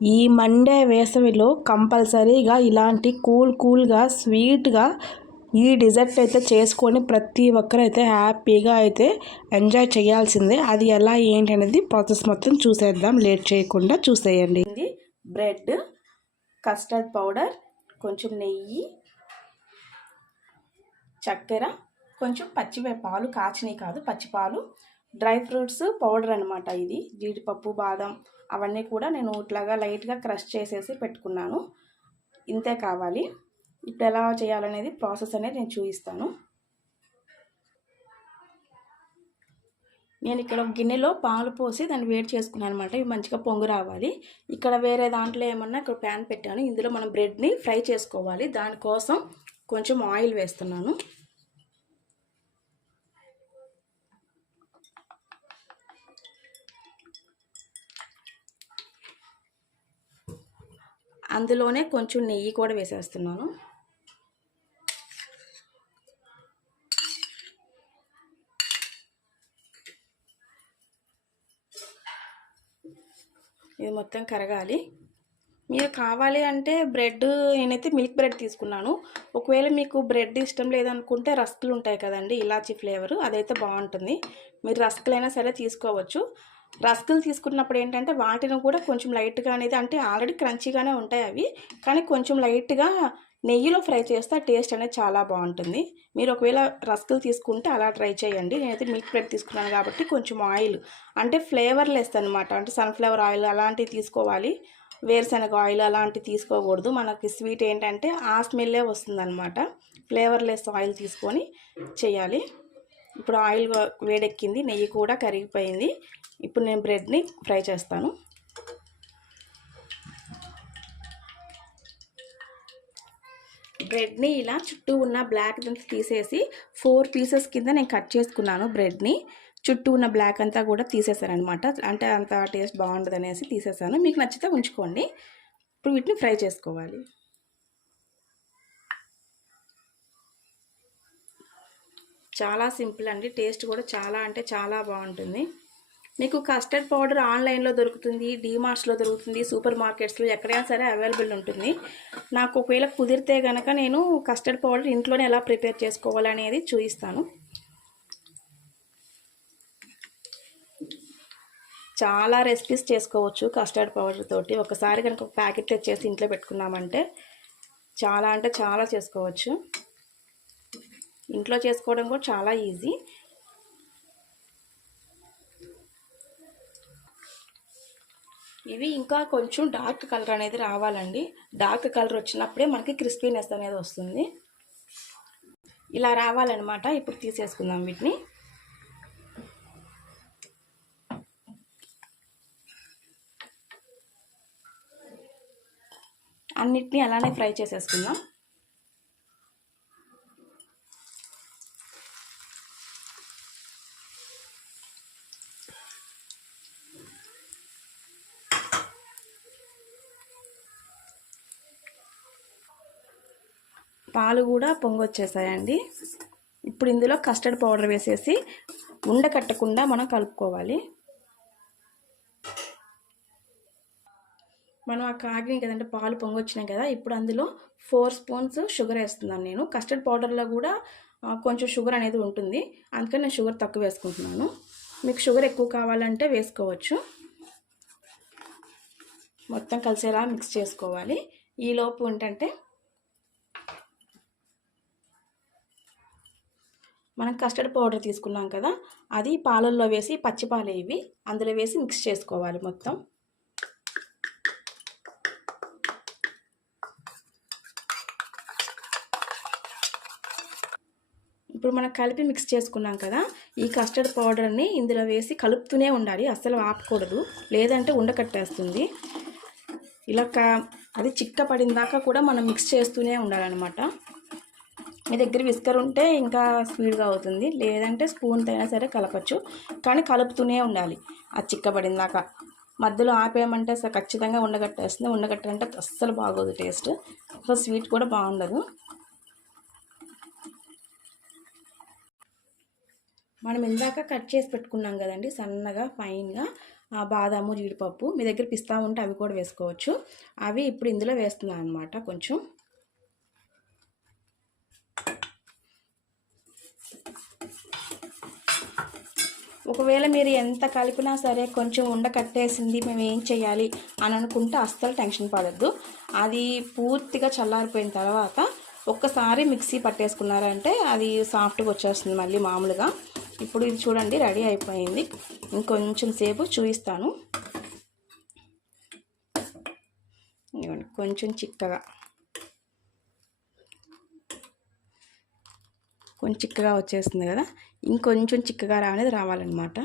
ఈ మండే వేసవిలో కంపల్సరీగా ఇలాంటి కూల్గా స్వీట్గా ఈ డిజర్ట్ అయితే చేసుకొని ప్రతి ఒక్కరు అయితే హ్యాపీగా అయితే ఎంజాయ్ చేయాల్సిందే. అది ఎలా ఏంటి అనేది ప్రాసెస్ మొత్తం చూసేద్దాం, లేట్ చేయకుండా చూసేయండి. బ్రెడ్, కస్టర్డ్ పౌడర్, కొంచెం నెయ్యి, చక్కెర, కొంచెం పాలు కాచినవి కాదు పచ్చిపాలు, డ్రై ఫ్రూట్స్ పౌడర్ అనమాట. ఇది జీడిపప్పు, బాదం అవన్నీ కూడా నేను ఇట్లాగా లైట్గా క్రష్ చేసేసి పెట్టుకున్నాను. ఇంతే కావాలి. ఇప్పుడు ఎలా చేయాలనేది ప్రాసెస్ అనేది నేను చూపిస్తాను. నేను ఇక్కడ ఒక గిన్నెలో పాలు పోసి దాన్ని వేడి చేసుకున్నాను అనమాట. ఇవి మంచిగా పొంగు రావాలి. ఇక్కడ వేరే దాంట్లో ఏమన్నా ఇక్కడ ప్యాన్ పెట్టాను. ఇందులో మనం బ్రెడ్ని ఫ్రై చేసుకోవాలి. దానికోసం కొంచెం ఆయిల్ వేస్తున్నాను. అందులోనే కొంచెం నెయ్యి కూడా వేసేస్తున్నాను. ఇది మొత్తం కరగాలి. మీరు కావాలి అంటే బ్రెడ్, నేనైతే మిల్క్ బ్రెడ్ తీసుకున్నాను. ఒకవేళ మీకు బ్రెడ్ ఇష్టం లేదనుకుంటే రస్కులు ఉంటాయి కదండి, ఇలాచీ ఫ్లేవర్, అదైతే బాగుంటుంది. మీరు రస్కులైనా సరే తీసుకోవచ్చు. రస్కులు తీసుకున్నప్పుడు ఏంటంటే వాటిని కూడా కొంచెం లైట్గా అనేది, అంటే ఆల్రెడీ క్రంచీగానే ఉంటాయి అవి, కానీ కొంచెం లైట్గా నెయ్యిలో ఫ్రై చేస్తే టేస్ట్ అనేది చాలా బాగుంటుంది. మీరు ఒకవేళ రస్కులు తీసుకుంటే అలా ట్రై చేయండి. నేనైతే మిల్క్ బ్రెడ్ తీసుకున్నాను కాబట్టి కొంచెం ఆయిల్, అంటే ఫ్లేవర్లెస్ అనమాట, అంటే సన్ఫ్లవర్ ఆయిల్ అలాంటివి తీసుకోవాలి. వేరుశనగ ఆయిల్ అలాంటివి తీసుకోకూడదు. మనకి స్వీట్ ఏంటంటే ఆ స్మెల్లే వస్తుందన్నమాట. ఫ్లేవర్లెస్ ఆయిల్ తీసుకొని చేయాలి. ఇప్పుడు ఆయిల్ వేడెక్కింది, నెయ్యి కూడా కరిగిపోయింది. ఇప్పుడు నేను బ్రెడ్ని ఫ్రై చేస్తాను. బ్రెడ్ని ఇలా చుట్టూ ఉన్న బ్లాక్ తీసేసి 4 పీసెస్ కింద నేను కట్ చేసుకున్నాను. బ్రెడ్ని చుట్టూ ఉన్న బ్లాక్ అంతా కూడా తీసేసాను అనమాట. అంటే అంత టేస్ట్ బాగుండదు అనేసి తీసేసాను. మీకు నచ్చితే ఉంచుకోండి. ఇప్పుడు వీటిని ఫ్రై చేసుకోవాలి. చాలా సింపుల్ అండి. టేస్ట్ కూడా చాలా అంటే చాలా బాగుంటుంది. మీకు కస్టర్డ్ పౌడర్ ఆన్లైన్లో దొరుకుతుంది, డీమార్ట్స్లో దొరుకుతుంది, సూపర్ మార్కెట్స్లో ఎక్కడైనా సరే అవైలబుల్ ఉంటుంది. నాకు ఒకవేళ కుదిరితే కనుక నేను కస్టర్డ్ పౌడర్ ఇంట్లోనే ఎలా ప్రిపేర్ చేసుకోవాలనేది చూపిస్తాను. చాలా రెసిపీస్ చేసుకోవచ్చు కస్టర్డ్ పౌడర్ తోటి. ఒకసారి కనుక ఒక ప్యాకెట్ తెచ్చేసి ఇంట్లో పెట్టుకున్నామంటే చాలా అంటే చాలా చేసుకోవచ్చు. ఇంట్లో చేసుకోవడం కూడా చాలా ఈజీ. ఇవి ఇంకా కొంచెం డార్క్ కలర్ అనేది రావాలండి. డార్క్ కలర్ వచ్చినప్పుడే మనకి క్రిస్పీనెస్ అనేది వస్తుంది. ఇలా రావాలన్నమాట. ఇప్పుడు తీసేసుకుందాం వీటిని. అన్నిటినీ అలానే ఫ్రై చేసేసుకుందాం. పాలు కూడా పొంగొచ్చేసాయండి. ఇప్పుడు ఇందులో కస్టర్డ్ పౌడర్ వేసేసి ఉండకట్టకుండా మనం కలుపుకోవాలి. మనం ఆ కాగినాయి కదంటే పాలు పొంగొచ్చినాయి కదా, ఇప్పుడు అందులో 4 స్పూన్స్ షుగర్ వేస్తున్నాను నేను. కస్టర్డ్ పౌడర్లో కూడా కొంచెం షుగర్ అనేది ఉంటుంది, అందుకని నేను షుగర్ తక్కువ వేసుకుంటున్నాను. మీకు షుగర్ ఎక్కువ కావాలంటే వేసుకోవచ్చు. మొత్తం కలిసేలా మిక్స్ చేసుకోవాలి. ఈలోపు ఏంటంటే మనం కస్టర్డ్ పౌడర్ తీసుకున్నాం కదా, అది పాలల్లో వేసి, పచ్చిపాలు ఇవి అందులో వేసి మిక్స్ చేసుకోవాలి మొత్తం. ఇప్పుడు మనం కలిపి మిక్స్ చేసుకున్నాం కదా, ఈ కస్టర్డ్ పౌడర్ని ఇందులో వేసి కలుపుతూనే ఉండాలి, అస్సలు ఆపకూడదు, లేదంటే ఉండకట్టేస్తుంది. ఇలా అది చిక్క పడిన దాకా కూడా మనం మిక్స్ చేస్తూనే ఉండాలన్నమాట. మీ దగ్గర విస్కర్ ఉంటే ఇంకా స్పీడ్గా అవుతుంది, లేదంటే స్పూన్తో అయినా సరే కలపచ్చు, కానీ కలుపుతూనే ఉండాలి ఆ చిక్కబడిన దాకా. మధ్యలో ఆపేయమంటే అసలు ఖచ్చితంగా ఉండగట్టేస్తుంది. ఉండగట్టంటే అస్సలు బాగోదు టేస్ట్, అసలు స్వీట్ కూడా బాగుండదు. మనం ఇందాక కట్ చేసి పెట్టుకున్నాం కదండి సన్నగా ఫైన్గా, బాదాము జీడిపప్పు, మీ దగ్గర పిస్తా ఉంటే అవి కూడా వేసుకోవచ్చు. అవి ఇప్పుడు ఇందులో వేస్తున్నాను అనమాట. కొంచెం ఒకవేళ మీరు ఎంత కలిపినా సరే కొంచెం ఉండకట్టేసింది మేము ఏం చేయాలి అని అనుకుంటే అస్సలు టెన్షన్ పడద్దు. అది పూర్తిగా చల్లారిపోయిన తర్వాత ఒక్కసారి మిక్సీ పట్టేసుకున్నారంటే అది సాఫ్ట్గా వచ్చేస్తుంది మళ్ళీ మామూలుగా. ఇప్పుడు ఇది చూడండి రెడీ అయిపోయింది. ఇంకొంచెం సేపు చూపిస్తాను. కొంచెం చిక్కగా వచ్చేస్తుంది కదా. ఇంకొంచెం చిక్కగా అనేది రావాలన్నమాట.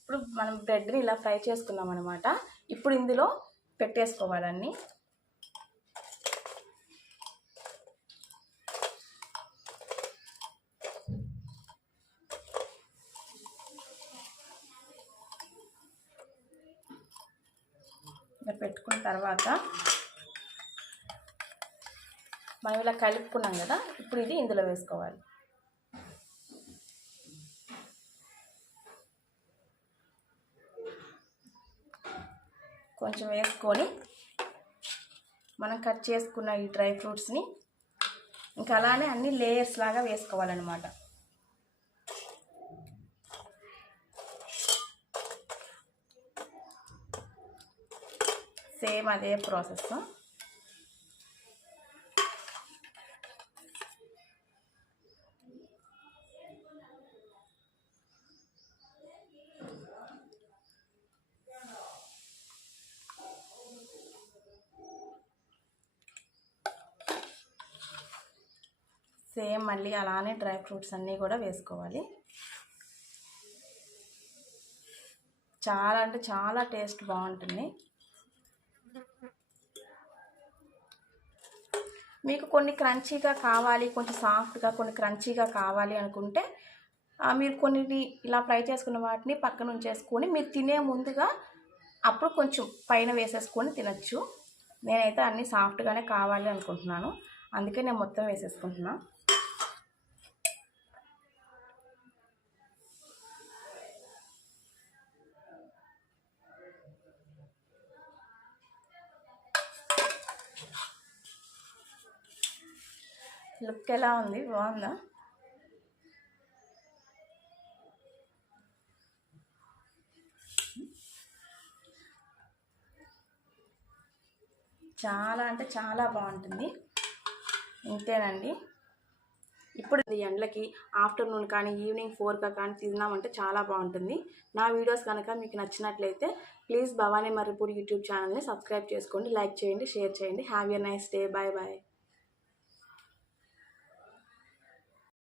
ఇప్పుడు మనం బ్రెడ్ని ఇలా ఫ్రై చేసుకున్నాం అనమాట. ఇప్పుడు ఇందులో పెట్టేసుకోవాలన్నీ. ఇలా పెట్టుకున్న తర్వాత మనం ఇలా కలుపుకున్నాం కదా, ఇప్పుడు ఇది ఇందులో వేసుకోవాలి. కొంచెం వేసుకొని మనం కట్ చేసుకున్న ఈ డ్రై ఫ్రూట్స్ని ఇంకా అలానే అన్ని లేయర్స్ లాగా వేసుకోవాలన్నమాట. సేమ్ అదే ప్రాసెస్. సేమ్ మళ్ళీ అలానే డ్రై ఫ్రూట్స్ అన్నీ కూడా వేసుకోవాలి. చాలా అంటే చాలా టేస్ట్ బాగుంటుంది. మీకు కొన్ని క్రంచీగా కావాలి, కొంచెం సాఫ్ట్గా, కొన్ని క్రంచీగా కావాలి అనుకుంటే మీరు కొన్ని ఇలా ఫ్రై చేసుకున్న వాటిని పక్కన ఉంచేసుకొని మీరు తినే ముందుగా అప్పుడు కొంచెం పైన వేసేసుకొని తినచ్చు. నేనైతే అన్నీ సాఫ్ట్గానే కావాలి అనుకుంటున్నాను, అందుకే నేను మొత్తం వేసేసుకుంటున్నాను. లుక్ ఎలా ఉంది, బాగుందా? చాలా అంటే చాలా బాగుంటుంది. ఇంతేనండి. ఇప్పుడు ఈ ఎండలకి ఆఫ్టర్నూన్ కానీ ఈవినింగ్ 4గా కానీ తిన్నామంటే చాలా బాగుంటుంది. నా వీడియోస్ కనుక మీకు నచ్చినట్లయితే ప్లీజ్ భవానీ మర్రిపూడి యూట్యూబ్ ఛానల్ని సబ్స్క్రైబ్ చేసుకోండి, లైక్ చేయండి, షేర్ చేయండి. Have a nice day. Bye bye.